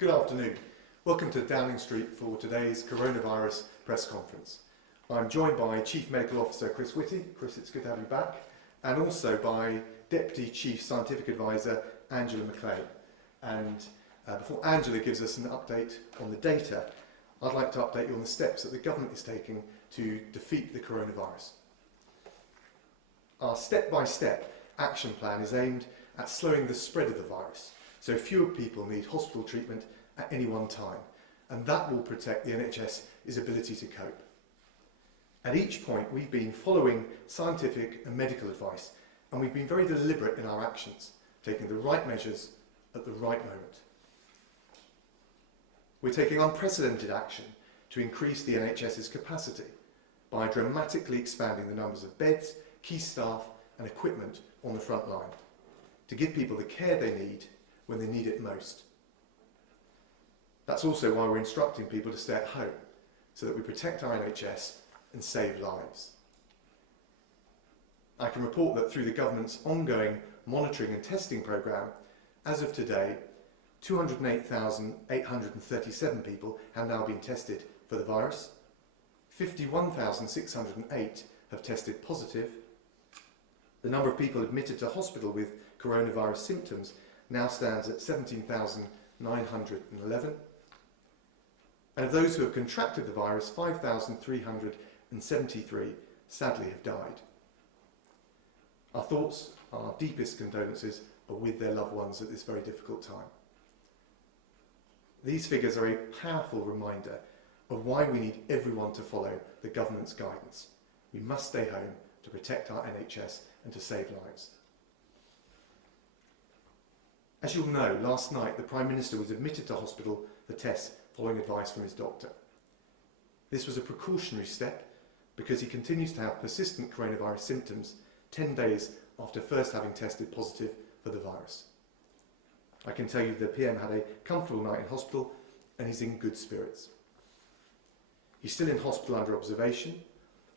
Good afternoon. Welcome to Downing Street for today's coronavirus press conference. I'm joined by Chief Medical Officer Chris Whitty. Chris, it's good to have you back. And also by Deputy Chief Scientific Advisor Angela McLean. And before Angela gives us an update on the data, I'd like to update you on the steps that the government is taking to defeat the coronavirus. Our step-by-step action plan is aimed at slowing the spread of the virus, so fewer people need hospital treatment at any one time, and that will protect the NHS's ability to cope. At each point, we've been following scientific and medical advice, and we've been very deliberate in our actions, taking the right measures at the right moment. We're taking unprecedented action to increase the NHS's capacity by dramatically expanding the numbers of beds, key staff and equipment on the front line to give people the care they need when they need it most. That's also why we're instructing people to stay at home, so that we protect our NHS and save lives. I can report that through the government's ongoing monitoring and testing programme, as of today, 208,837 people have now been tested for the virus, 51,608 have tested positive. The number of people admitted to hospital with coronavirus symptoms now stands at 17,911. And of those who have contracted the virus, 5,373 sadly have died. Our thoughts, our deepest condolences are with their loved ones at this very difficult time. These figures are a powerful reminder of why we need everyone to follow the government's guidance. We must stay home to protect our NHS and to save lives. As you'll know, last night the Prime Minister was admitted to hospital for tests following advice from his doctor. This was a precautionary step because he continues to have persistent coronavirus symptoms 10 days after first having tested positive for the virus. I can tell you the PM had a comfortable night in hospital and he's in good spirits. He's still in hospital under observation,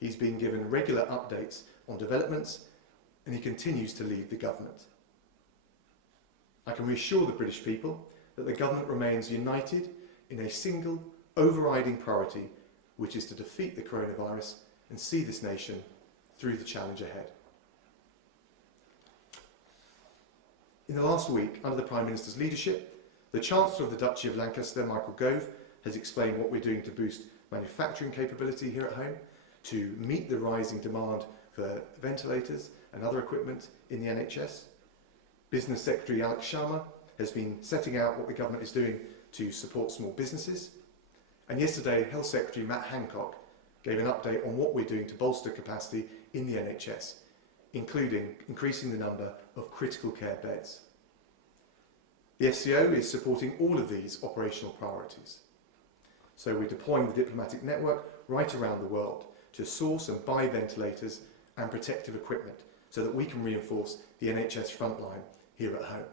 he's being given regular updates on developments, and he continues to lead the government. I can reassure the British people that the government remains united in a single, overriding priority, which is to defeat the coronavirus and see this nation through the challenge ahead. In the last week, under the Prime Minister's leadership, the Chancellor of the Duchy of Lancaster, Michael Gove, has explained what we're doing to boost manufacturing capability here at home, to meet the rising demand for ventilators and other equipment in the NHS. Business Secretary Alex Sharma has been setting out what the government is doing to support small businesses. And yesterday, Health Secretary Matt Hancock gave an update on what we're doing to bolster capacity in the NHS, including increasing the number of critical care beds. The FCO is supporting all of these operational priorities. So we're deploying the diplomatic network right around the world to source and buy ventilators and protective equipment so that we can reinforce the NHS frontline here at home.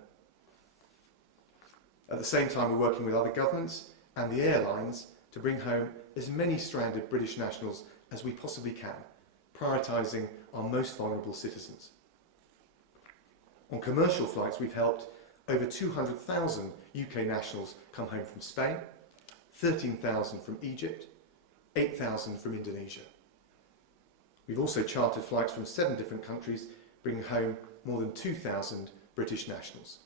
At the same time, we're working with other governments and the airlines to bring home as many stranded British nationals as we possibly can, prioritising our most vulnerable citizens. On commercial flights, we've helped over 200,000 UK nationals come home from Spain, 13,000 from Egypt, 8,000 from Indonesia. We've also chartered flights from 7 different countries, bringing home more than 2,000 British nationals.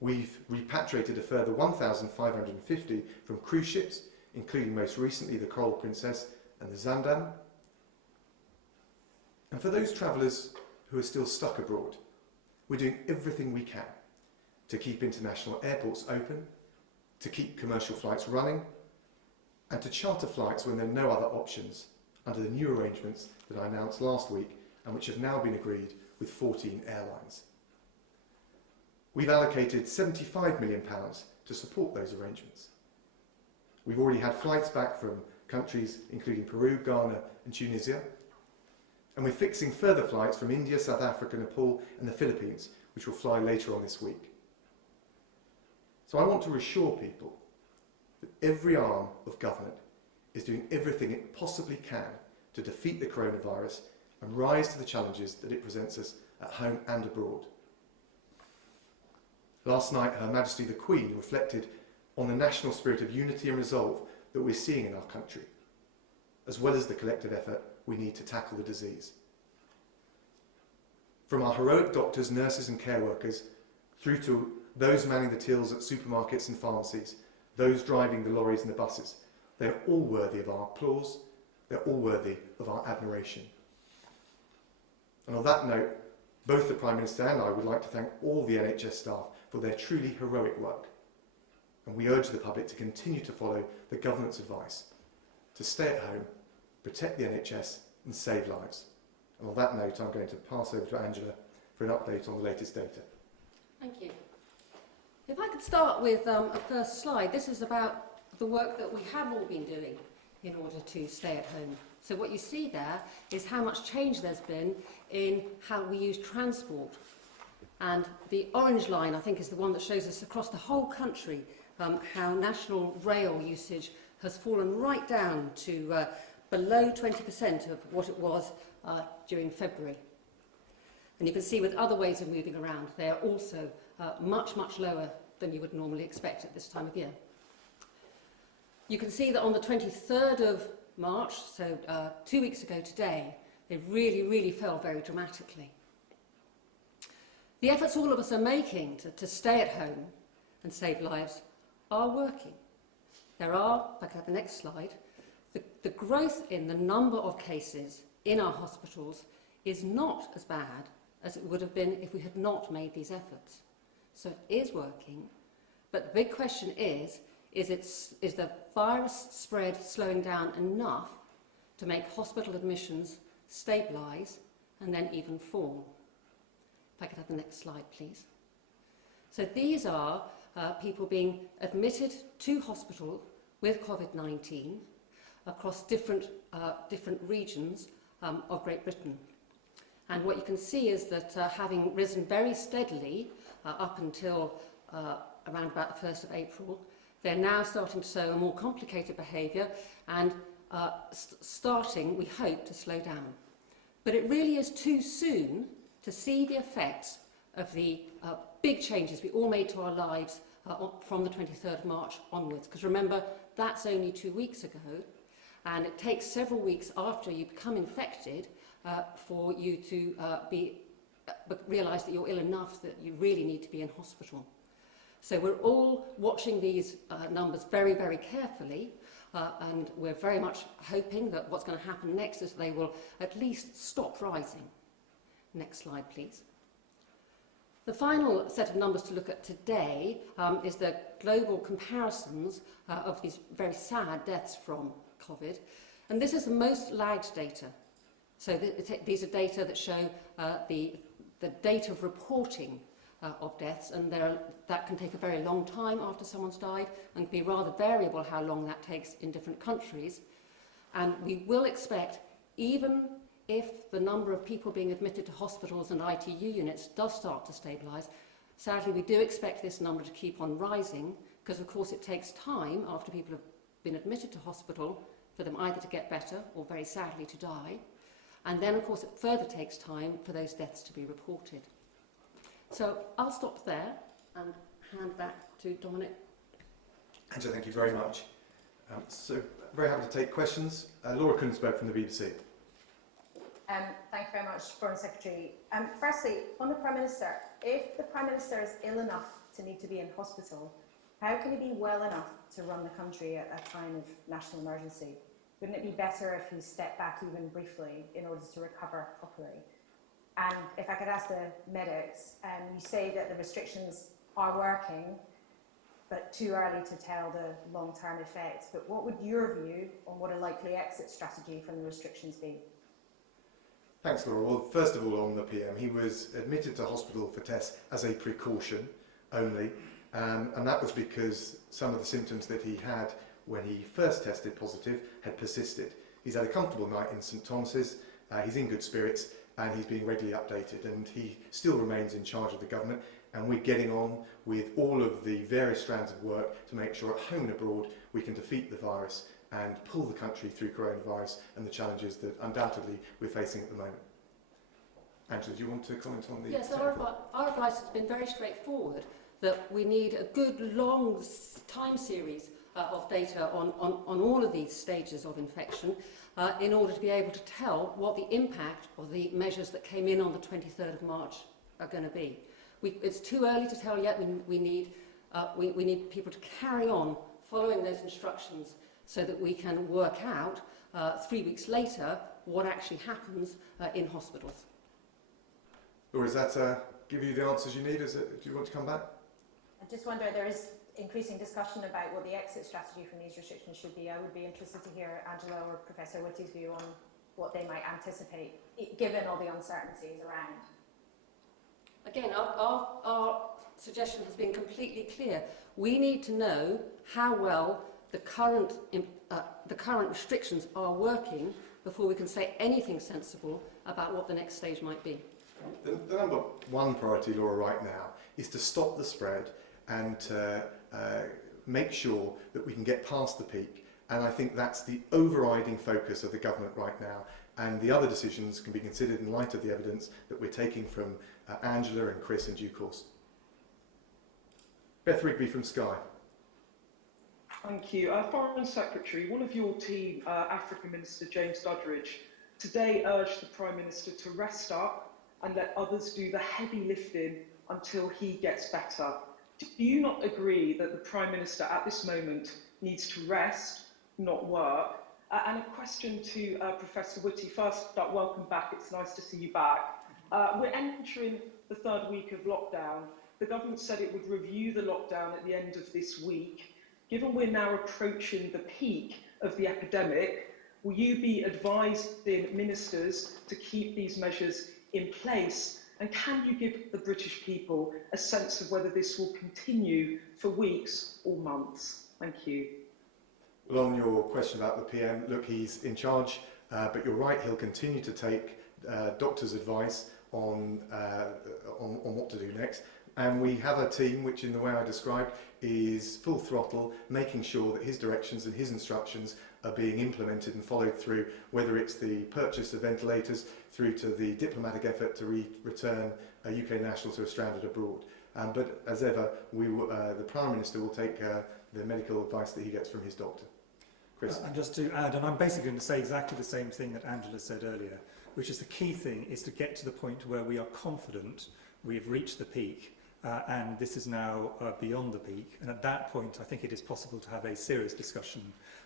We've repatriated a further 1,550 from cruise ships, including most recently the Coral Princess and the Zandam. And for those travellers who are still stuck abroad, we're doing everything we can to keep international airports open, to keep commercial flights running, and to charter flights when there are no other options under the new arrangements that I announced last week and which have now been agreed with 14 airlines. We've allocated £75 million to support those arrangements. We've already had flights back from countries including Peru, Ghana and Tunisia, and we're fixing further flights from India, South Africa, Nepal and the Philippines, which will fly later on this week. So I want to reassure people that every arm of government is doing everything it possibly can to defeat the coronavirus and rise to the challenges that it presents us at home and abroad. Last night, Her Majesty the Queen reflected on the national spirit of unity and resolve that we're seeing in our country, as well as the collective effort we need to tackle the disease. From our heroic doctors, nurses and care workers, through to those manning the tills at supermarkets and pharmacies, those driving the lorries and the buses, they're all worthy of our applause, they're all worthy of our admiration. And on that note, both the Prime Minister and I would like to thank all the NHS staff for their truly heroic work. And we urge the public to continue to follow the government's advice, to stay at home, protect the NHS and save lives. And on that note, I'm going to pass over to Angela for an update on the latest data. Thank you. If I could start with a first slide. This is about the work that we have all been doing in order to stay at home. So what you see there is how much change there's been in how we use transport. And the orange line, I think, is the one that shows us across the whole country how national rail usage has fallen right down to below 20% of what it was during February. And you can see with other ways of moving around, they are also much, much lower than you would normally expect at this time of year. You can see that on the 23rd of March, so 2 weeks ago today, they really, really fell very dramatically. The efforts all of us are making to stay at home and save lives are working. There are, if I could have the next slide, the growth in the number of cases in our hospitals is not as bad as it would have been if we had not made these efforts. So it is working, but the big question is the virus spread slowing down enough to make hospital admissions stabilise and then even fall? If I could have the next slide, please. So these are people being admitted to hospital with COVID-19 across different regions of Great Britain. And what you can see is that having risen very steadily up until around about the 1st of April, they're now starting to show a more complicated behaviour and starting, we hope, to slow down. But it really is too soon to see the effects of the big changes we all made to our lives from the 23rd of March onwards. Because remember, that's only 2 weeks ago, and it takes several weeks after you become infected for you to realise that you're ill enough that you really need to be in hospital. So we're all watching these numbers very, very carefully, and we're very much hoping that what's going to happen next is they will at least stop rising. Next slide, please. The final set of numbers to look at today is the global comparisons of these very sad deaths from COVID. And this is the most lagged data. So these are data that show the date of reporting of deaths, and that can take a very long time after someone's died and can be rather variable how long that takes in different countries. And we will expect, even if the number of people being admitted to hospitals and ITU units does start to stabilise, sadly we do expect this number to keep on rising, because of course it takes time after people have been admitted to hospital for them either to get better or very sadly to die. And then of course it further takes time for those deaths to be reported. So I'll stop there and hand back to Dominic. Angela, thank you very much. So very happy to take questions. Laura Kunsberg from the BBC. Thank you very much, Foreign Secretary. Firstly, on the Prime Minister, if the Prime Minister is ill enough to need to be in hospital, how can he be well enough to run the country at a time of national emergency? Wouldn't it be better if he stepped back even briefly in order to recover properly? And if I could ask the medics, you say that the restrictions are working, but too early to tell the long-term effects. But what would your view on what a likely exit strategy from the restrictions be? Thanks, Laura. Well, first of all, on the PM, he was admitted to hospital for tests as a precaution only, and that was because some of the symptoms that he had when he first tested positive had persisted. He's had a comfortable night in St Thomas's, he's in good spirits, and he's being regularly updated, and he still remains in charge of the government, and we're getting on with all of the various strands of work to make sure at home and abroad we can defeat the virus and pull the country through coronavirus and the challenges that undoubtedly we're facing at the moment. Angela, do you want to comment on the... Yes, our advice has been very straightforward. that we need a good long time series of data on all of these stages of infection in order to be able to tell what the impact of the measures that came in on the 23rd of March are going to be. It's too early to tell yet. We need people to carry on following those instructions so that we can work out 3 weeks later what actually happens in hospitals. Or does that give you the answers you need? Do you want to come back? I just wonder, there is increasing discussion about what the exit strategy from these restrictions should be. I would be interested to hear Angela or Professor Whitty's view on what they might anticipate, given all the uncertainties around. Again, our suggestion has been completely clear. We need to know how well the current restrictions are working before we can say anything sensible about what the next stage might be. The number one priority, Laura, right now is to stop the spread and to make sure that we can get past the peak. And I think that's the overriding focus of the government right now. And the other decisions can be considered in light of the evidence that we're taking from Angela and Chris in due course. Beth Rigby from Sky. Thank you. Foreign Secretary, one of your team, Africa Minister James Duddridge, today urged the Prime Minister to rest up and let others do the heavy lifting until he gets better. Do you not agree that the Prime Minister at this moment needs to rest, not work? And a question to Professor Whitty. First, welcome back. It's nice to see you back. We're entering the third week of lockdown. The government said it would review the lockdown at the end of this week. Given we're now approaching the peak of the epidemic, will you be advising ministers to keep these measures in place? And can you give the British people a sense of whether this will continue for weeks or months? Thank you. Well, on your question about the PM, look, he's in charge, but you're right, he'll continue to take doctors' advice on what to do next. And we have a team which, in the way I described, is full throttle, making sure that his directions and his instructions are being implemented and followed through, whether it's the purchase of ventilators through to the diplomatic effort to return UK nationals who are stranded abroad. But as ever, the Prime Minister will take the medical advice that he gets from his doctor. Chris? And just to add, and I'm basically going to say exactly the same thing that Angela said earlier, which is the key thing is to get to the point where we are confident we've reached the peak and this is now beyond the peak. And at that point, I think it is possible to have a serious discussion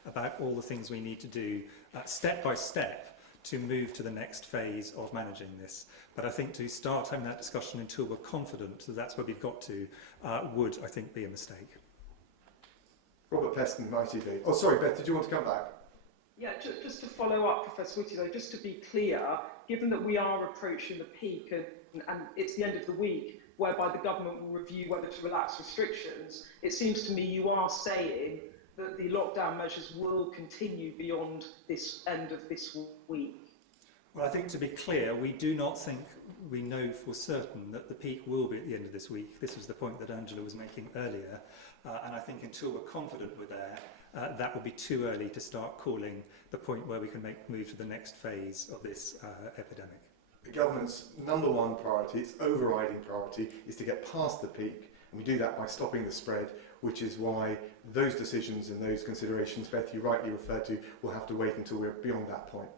about all the things we need to do step by step to move to the next phase of managing this. But I think to start having that discussion until we're confident that that's where we've got to would, I think, be a mistake. Robert Peston, ITV. Oh, sorry, Beth, did you want to come back? Yeah, just to follow up, Professor Whitty, though, just to be clear, given that we are approaching the peak and it's the end of the week, whereby the government will review whether to relax restrictions, it seems to me you are saying that the lockdown measures will continue beyond this end of this week. Well, I think to be clear, we do not think we know for certain that the peak will be at the end of this week. This was the point that Angela was making earlier. And I think until we're confident we're there, that would be too early to start calling the point where we can move to the next phase of this epidemic. The government's number one priority, its overriding priority, is to get past the peak, and we do that by stopping the spread, which is why those decisions and those considerations, Beth, you rightly referred to, will have to wait until we're beyond that point.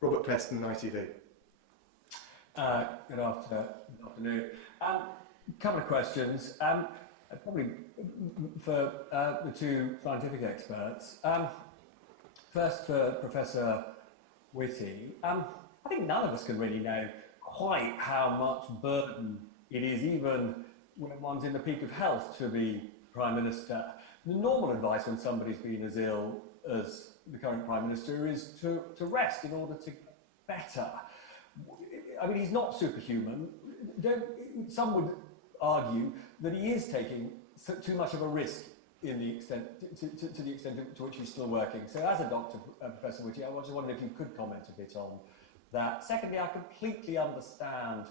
Robert Peston, ITV. Good afternoon. Couple of questions, probably for the two scientific experts. First for Professor Whitty. I think none of us can really know quite how much burden it is, even when one's in the peak of health, to be Prime Minister. The normal advice when somebody's been as ill as the current Prime Minister is to rest in order to get better. I mean, he's not superhuman. Some would argue that he is taking too much of a risk in the extent, to the extent to which he's still working. So as a doctor, Professor Whitty, I was just wondering if you could comment a bit on that. Secondly, I completely understand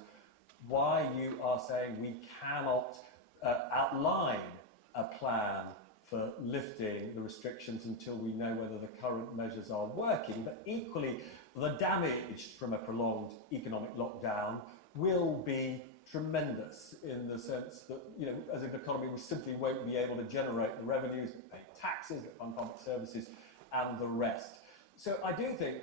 why you are saying we cannot outline a plan for lifting the restrictions until we know whether the current measures are working. But equally, the damage from a prolonged economic lockdown will be tremendous in the sense that, you know, as an economy, we simply won't be able to generate the revenues, pay taxes, fund public services, and the rest. So I do think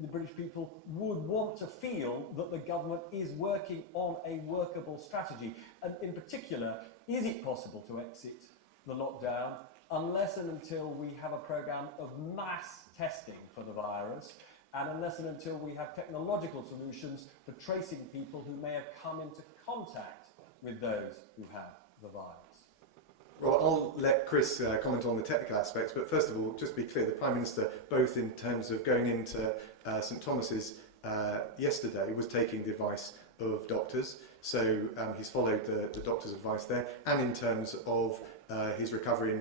the British people would want to feel that the government is working on a workable strategy. And in particular, is it possible to exit the lockdown unless and until we have a programme of mass testing for the virus, and unless and until we have technological solutions for tracing people who may have come into contact with those who have the virus? Well, I'll let Chris comment on the technical aspects, but first of all, just to be clear, the Prime Minister, both in terms of going into St Thomas's yesterday, was taking the advice of doctors, so he's followed the doctor's advice there, and in terms of his recovery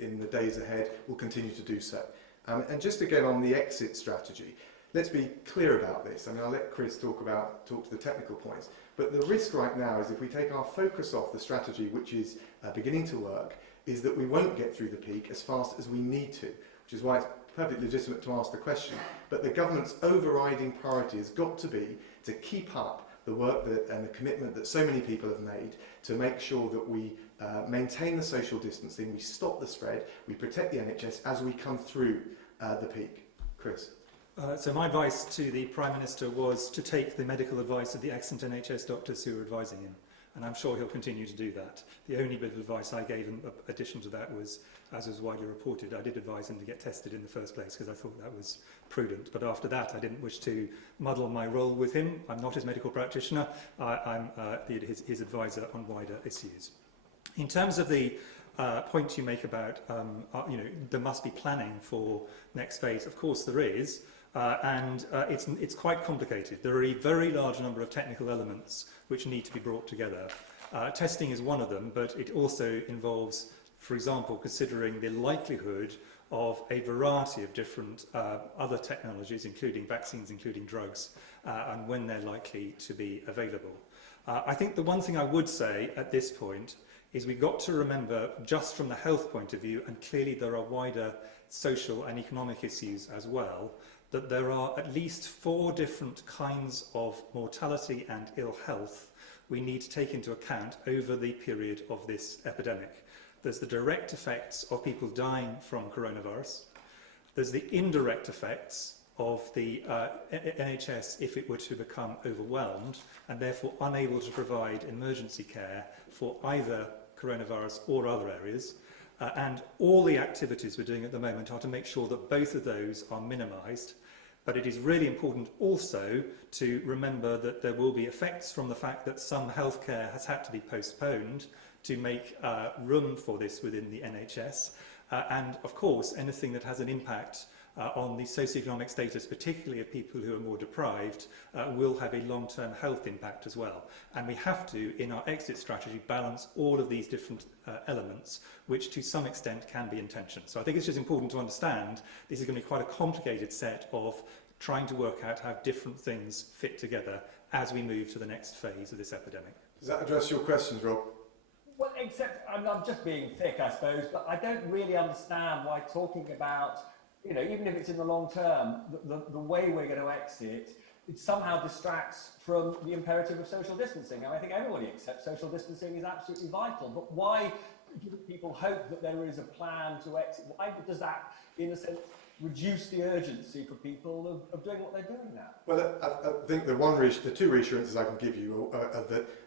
in the days ahead, will continue to do so. And just again on the exit strategy, let's be clear about this. I mean, I'll let Chris talk to the technical points, but the risk right now is if we take our focus off the strategy, which is beginning to work, is that we won't get through the peak as fast as we need to, which is why it's perfectly legitimate to ask the question. But the government's overriding priority has got to be to keep up the work and the commitment that so many people have made to make sure that we maintain the social distancing, we stop the spread, we protect the NHS as we come through the peak. Chris. So my advice to the Prime Minister was to take the medical advice of the excellent NHS doctors who were advising him, and I'm sure he'll continue to do that. The only bit of advice I gave him in addition to that was, as was widely reported, I did advise him to get tested in the first place because I thought that was prudent. But after that, I didn't wish to muddle my role with him. I'm not his medical practitioner. I'm his advisor on wider issues. In terms of the point you make about, there must be planning for next phase. Of course there is. It's quite complicated. There are a very large number of technical elements which need to be brought together. Testing is one of them, but it also involves, for example, considering the likelihood of a variety of different other technologies, including vaccines, including drugs, and when they're likely to be available. I think the one thing I would say at this point is we've got to remember, just from the health point of view, and clearly there are wider social and economic issues as well, that there are at least 4 different kinds of mortality and ill health we need to take into account over the period of this epidemic. There's the direct effects of people dying from coronavirus. There's the indirect effects of the NHS if it were to become overwhelmed and therefore unable to provide emergency care for either coronavirus or other areas. And all the activities we're doing at the moment are to make sure that both of those are minimised. But it is really important also to remember that there will be effects from the fact that some healthcare has had to be postponed to make room for this within the NHS. And of course, anything that has an impact on the socioeconomic status, particularly of people who are more deprived, will have a long-term health impact as well. And we have to, in our exit strategy, balance all of these different elements, which to some extent can be in tension. So I think it's just important to understand this is going to be quite a complicated set of trying to work out how different things fit together as we move to the next phase of this epidemic. Does that address your questions, Rob? Well, except I'm just being thick, I suppose, but I don't really understand why talking about, you know, even if it's in the long term, the way we're going to exit, it somehow distracts from the imperative of social distancing. And I think everybody accepts social distancing is absolutely vital. But why do people hope that there is a plan to exit? Why does that, in a sense, reduce the urgency for people of doing what they're doing now? Well, I think the 2 reassurances I can give you are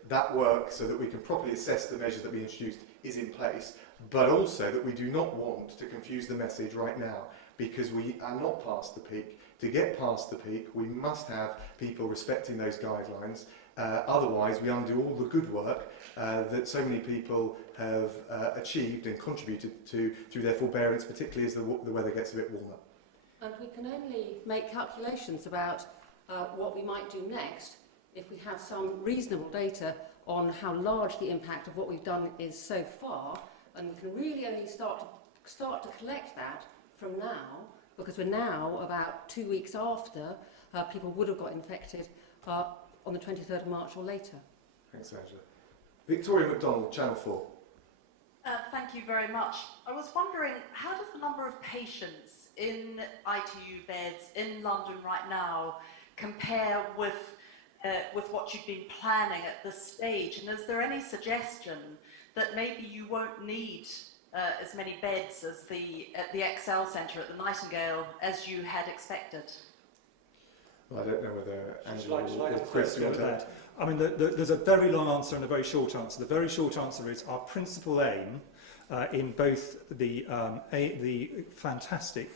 that work so that we can properly assess the measures that we introduced is in place, but also that we do not want to confuse the message right now, because we are not past the peak. To get past the peak, we must have people respecting those guidelines. Otherwise, we undo all the good work that so many people have achieved and contributed to through their forbearance, particularly as the weather gets a bit warmer. And we can only make calculations about what we might do next if we have some reasonable data on how large the impact of what we've done is so far, and we can really only start to collect that from now, because we're now about 2 weeks after people would have got infected on the 23rd of March or later. Thanks, Angela. Victoria McDonald, Channel 4. Thank you very much. I was wondering, how does the number of patients in ITU beds in London right now compare with with what you've been planning at this stage? And is there any suggestion that maybe you won't need as many beds as at the Excel Centre at the Nightingale as you had expected? Well, I don't know whether Angela or Chris want to. I mean, there's a very long answer and a very short answer. The very short answer is our principal aim in both the fantastic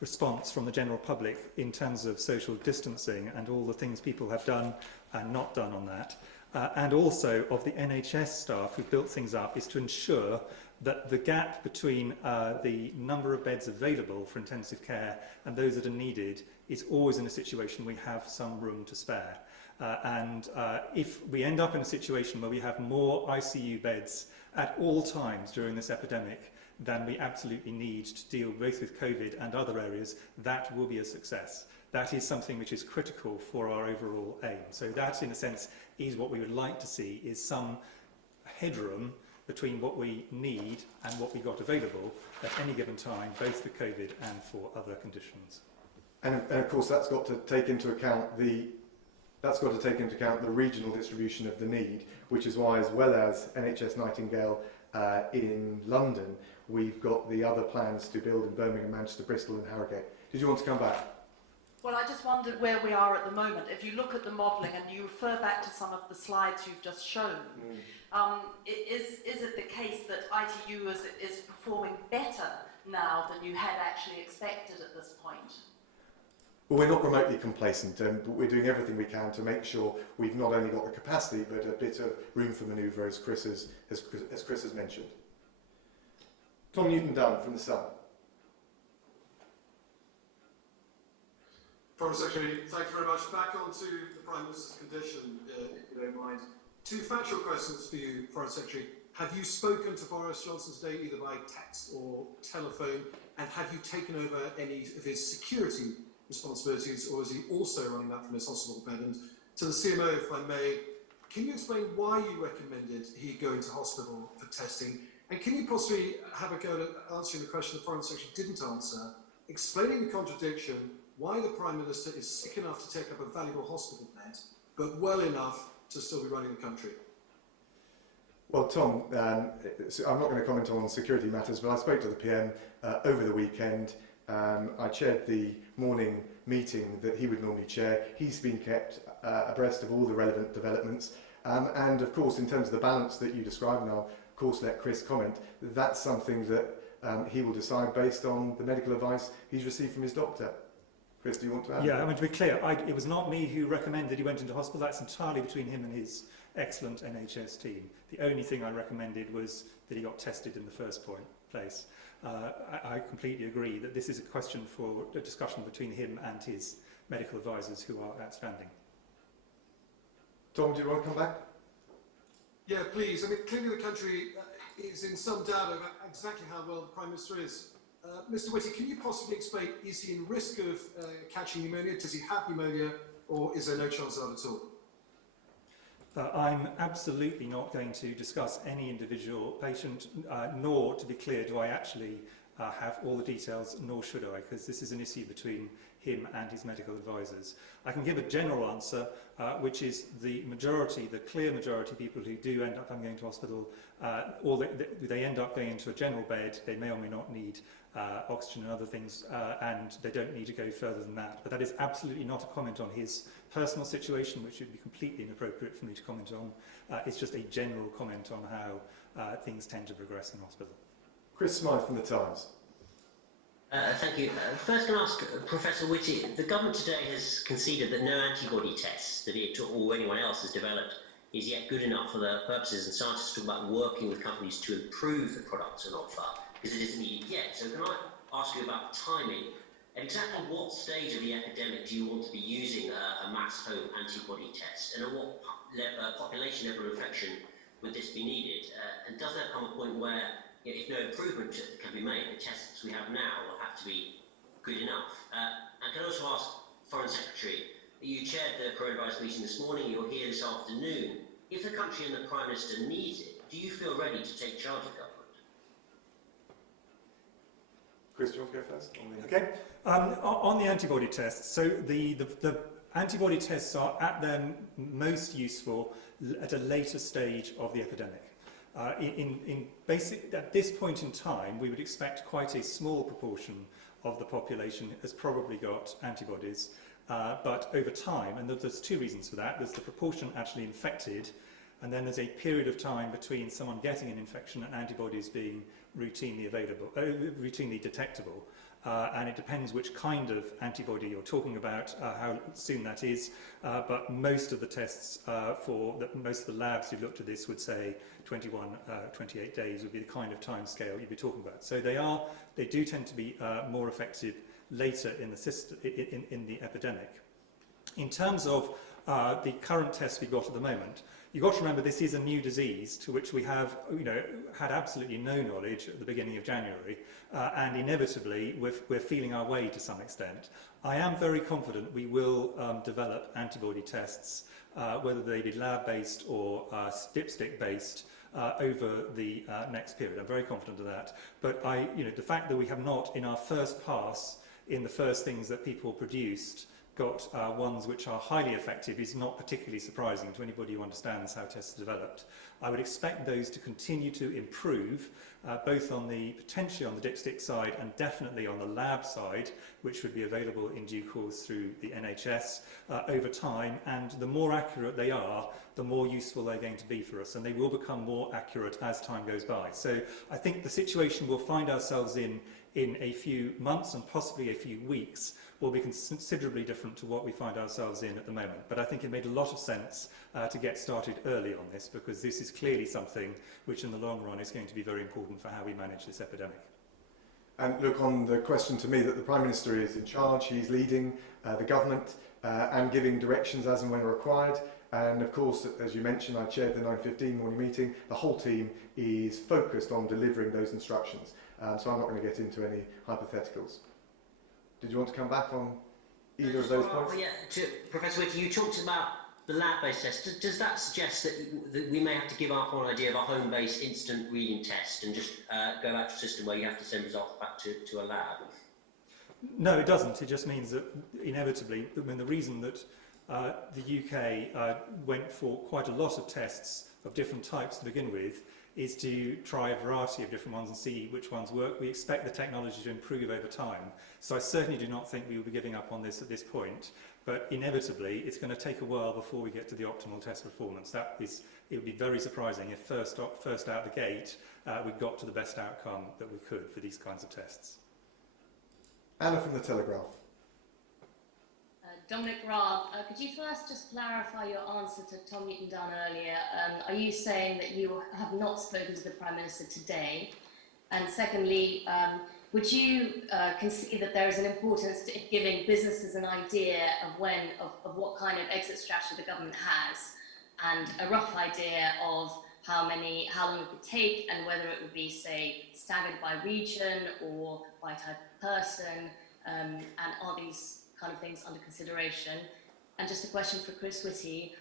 response from the general public in terms of social distancing and all the things people have done and not done on that, and also of the NHS staff who've built things up, is to ensure that the gap between the number of beds available for intensive care and those that are needed is always in a situation we have some room to spare. And if we end up in a situation where we have more ICU beds at all times during this epidemic than we absolutely need to deal both with COVID and other areas, that will be a success. That is something which is critical for our overall aim. So that, in a sense, is what we would like to see, is some headroom between what we need and what we got available at any given time, both for COVID and for other conditions. And of course, that's got to take into account the regional distribution of the need, which is why, as well as NHS Nightingale in London, we've got the other plans to build in Birmingham, Manchester, Bristol and Harrogate. Did you want to come back? Well, I just wondered where we are at the moment. If you look at the modelling and you refer back to some of the slides you've just shown, is it the case that ITU is performing better now than you had actually expected at this point? Well, we're not remotely complacent, but we're doing everything we can to make sure we've not only got the capacity, but a bit of room for manoeuvre, as Chris has mentioned. Tom Newton-Dunn from The Sun. Foreign Secretary, thank you very much. Back on to the Prime Minister's condition, if you don't mind. Two factual questions for you, Foreign Secretary. Have you spoken to Boris Johnson today, either by text or telephone, and have you taken over any of his security responsibilities, or is he also running that from his hospital bed? And to the CMO, if I may, can you explain why you recommended he go into hospital for testing? And can you possibly have a go at answering the question the Foreign Secretary didn't answer, explaining the contradiction, why the Prime Minister is sick enough to take up a valuable hospital bed, but well enough to still be running the country? Well, Tom, I'm not going to comment on security matters, but I spoke to the PM over the weekend. I chaired the morning meeting that he would normally chair. He's been kept abreast of all the relevant developments. And of course, in terms of the balance that you described, and I'll of course let Chris comment, that's something that he will decide based on the medical advice he's received from his doctor. Chris, do you want to add? Yeah, I mean, to be clear, it was not me who recommended he went into hospital. That's entirely between him and his excellent NHS team. The only thing I recommended was that he got tested in the first place. I completely agree that this is a question for a discussion between him and his medical advisors, who are outstanding. Tom, do you want to come back? Yeah, please. I mean, clearly the country is in some doubt over exactly how well the Prime Minister is. Mr. Whitty, can you possibly explain, is he in risk of catching pneumonia? Does he have pneumonia, or is there no chance of that at all? I'm absolutely not going to discuss any individual patient, nor, to be clear, do I actually have all the details, nor should I, because this is an issue between him and his medical advisors. I can give a general answer, which is the clear majority of people who do end up going to hospital, or they end up going into a general bed. They may or may not need oxygen and other things, and they don't need to go further than that. But that is absolutely not a comment on his personal situation, which would be completely inappropriate for me to comment on. It's just a general comment on how things tend to progress in hospital. Chris Smythe from The Times. Thank you. First, can I ask Professor Whitty, the government today has conceded that no antibody tests that it or anyone else has developed is yet good enough for the purposes, and scientists talk about working with companies to improve the products on offer, because it isn't needed yet. So can I ask you about timing? At exactly what stage of the epidemic do you want to be using a mass home antibody test, and at what population level of infection would this be needed? And does there come a point where, if no improvement can be made, the tests we have now will have to be good enough? And can I also ask Foreign Secretary, you chaired the coronavirus meeting this morning, you're here this afternoon. If the country and the Prime Minister needs it, do you feel ready to take charge of government? Chris, do you want to go first? Okay. On the antibody tests, so the Antibody tests are at their most useful at a later stage of the epidemic. At this point in time, we would expect quite a small proportion of the population has probably got antibodies, but over time, and there's two reasons for that. There's the proportion actually infected, and then there's a period of time between someone getting an infection and antibodies being routinely detectable. And it depends which kind of antibody you're talking about, how soon that is, but most of the tests most of the labs who've looked at this would say 21, 28 days would be the kind of time scale you'd be talking about. So they do tend to be more effective later in the system, in the epidemic. In terms of the current tests we've got at the moment, you've got to remember this is a new disease to which we have had absolutely no knowledge at the beginning of January, and inevitably we're feeling our way to some extent. I am very confident we will develop antibody tests, whether they be lab-based or dipstick-based, over the next period. I'm very confident of that. But the fact that we have not, in our first pass, in the first things that people produced, got ones which are highly effective is not particularly surprising to anybody who understands how tests are developed. I would expect those to continue to improve, both potentially on the dipstick side and definitely on the lab side, which would be available in due course through the NHS over time. And the more accurate they are, the more useful they're going to be for us, and they will become more accurate as time goes by. So I think the situation we'll find ourselves in a few months and possibly a few weeks will be considerably different to what we find ourselves in at the moment. But I think it made a lot of sense to get started early on this, because this is clearly something which in the long run is going to be very important for how we manage this epidemic. And look, on the question to me that the Prime Minister is in charge, he's leading the government and giving directions as and when required. And of course, as you mentioned, I chaired the 9:15 morning meeting. The whole team is focused on delivering those instructions. So I'm not going to get into any hypotheticals. Did you want to come back on either of those points? Yeah, Professor Whitty, you talked about the lab-based test. Does that suggest that we may have to give up on an idea of a home-based instant reading test and just go back to a system where you have to send results back to a lab? No, it doesn't. It just means that inevitably, the reason that the UK went for quite a lot of tests of different types to begin with is to try a variety of different ones and see which ones work. We expect the technology to improve over time. So I certainly do not think we will be giving up on this at this point. But inevitably, it's going to take a while before we get to the optimal test performance. It would be very surprising if first out the gate, we got to the best outcome that we could for these kinds of tests. Anna from the Telegraph. Dominic Raab, could you first just clarify your answer to Tom Newton-Dunn earlier? Are you saying that you have not spoken to the Prime Minister today? And secondly, would you concede that there is an importance to giving businesses an idea of what kind of exit strategy the government has, and a rough idea of how long it would take, and whether it would be, say, staggered by region or by type of person, and are these kind of things under consideration? And just a question for Chris Whitty,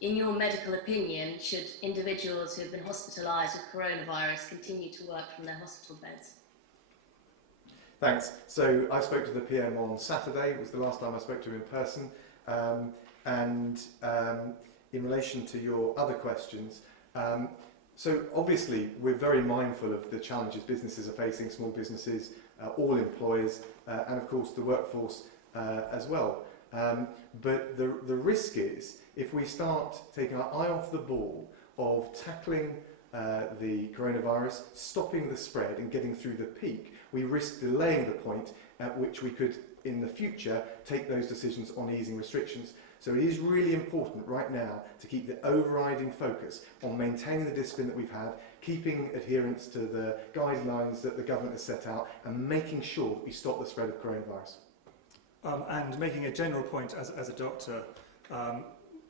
in your medical opinion, should individuals who have been hospitalised with coronavirus continue to work from their hospital beds? Thanks. So I spoke to the PM on Saturday. It was the last time I spoke to him in person. In relation to your other questions, so obviously we're very mindful of the challenges businesses are facing, small businesses, all employers, and of course the workforce as well. But the risk is, if we start taking our eye off the ball of tackling the coronavirus, stopping the spread and getting through the peak, we risk delaying the point at which we could, in the future, take those decisions on easing restrictions. So it is really important right now to keep the overriding focus on maintaining the discipline that we've had, keeping adherence to the guidelines that the government has set out, and making sure that we stop the spread of coronavirus. And making a general point as a doctor,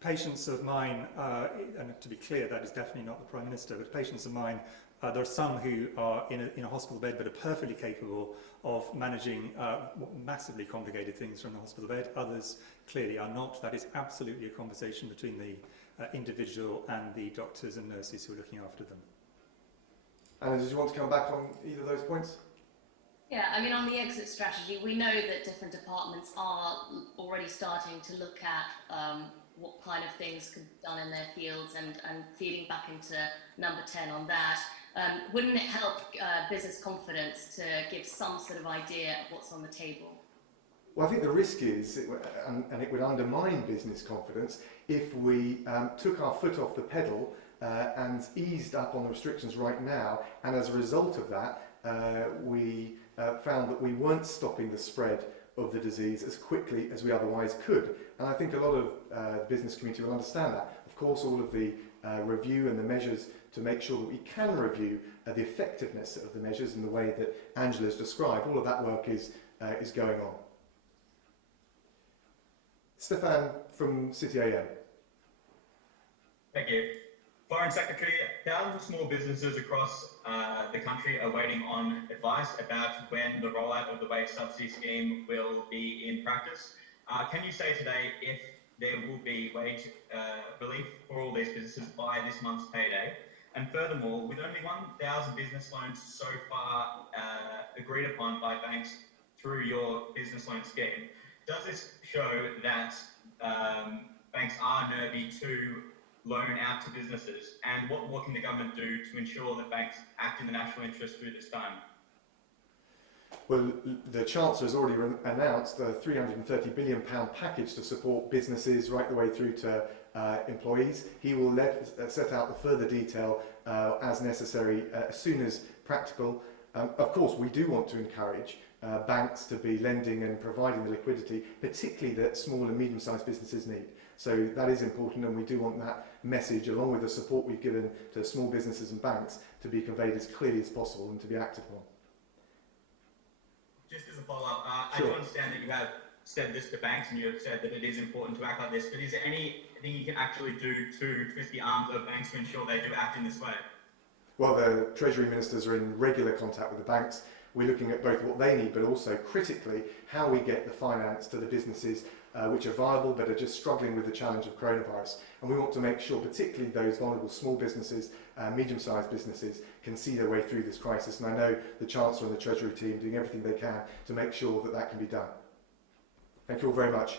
patients of mine, and to be clear, that is definitely not the Prime Minister, but patients of mine, there are some who are in a hospital bed but are perfectly capable of managing massively complicated things from the hospital bed. Others clearly are not. That is absolutely a conversation between the individual and the doctors and nurses who are looking after them. Anna, did you want to come back on either of those points? Yeah, I mean, on the exit strategy, we know that different departments are already starting to look at what kind of things could be done in their fields and feeding back into number 10 on that. Wouldn't it help business confidence to give some sort of idea of what's on the table? Well, I think the risk is, and it would undermine business confidence, if we took our foot off the pedal and eased up on the restrictions right now, and as a result of that, we found that we weren't stopping the spread of the disease as quickly as we otherwise could. And I think a lot of the business community will understand that. Of course, all of the review and the measures to make sure that we can review the effectiveness of the measures in the way that Angela's described, all of that work is going on. Stefan from City AM. Thank you. Foreign Secretary, thousands of small businesses across the country are waiting on advice about when the rollout of the wage subsidy scheme will be in practice. Can you say today if there will be wage relief for all these businesses by this month's payday? And furthermore, with only 1,000 business loans so far agreed upon by banks through your business loan scheme, does this show that banks are nervy to loan out to businesses? And what more can the government do to ensure that banks act in the national interest through this time? Well, the Chancellor has already announced a £330 billion package to support businesses right the way through to employees. He will set out the further detail as necessary as soon as practical. Of course, we do want to encourage banks to be lending and providing the liquidity, particularly that small and medium-sized businesses need. So that is important, and we do want that message, along with the support we've given to small businesses and banks, to be conveyed as clearly as possible and to be acted upon. Just as a follow-up, Sure. I do understand that you have said this to banks and you have said that it is important to act like this, but is there anything you can actually do to twist the arms of banks to ensure they do act in this way? Well, the Treasury Ministers are in regular contact with the banks. We're looking at both what they need, but also critically how we get the finance to the businesses which are viable but are just struggling with the challenge of coronavirus. And we want to make sure particularly those vulnerable small businesses, medium-sized businesses, can see their way through this crisis. And I know the Chancellor and the Treasury team doing everything they can to make sure that that can be done. Thank you all very much.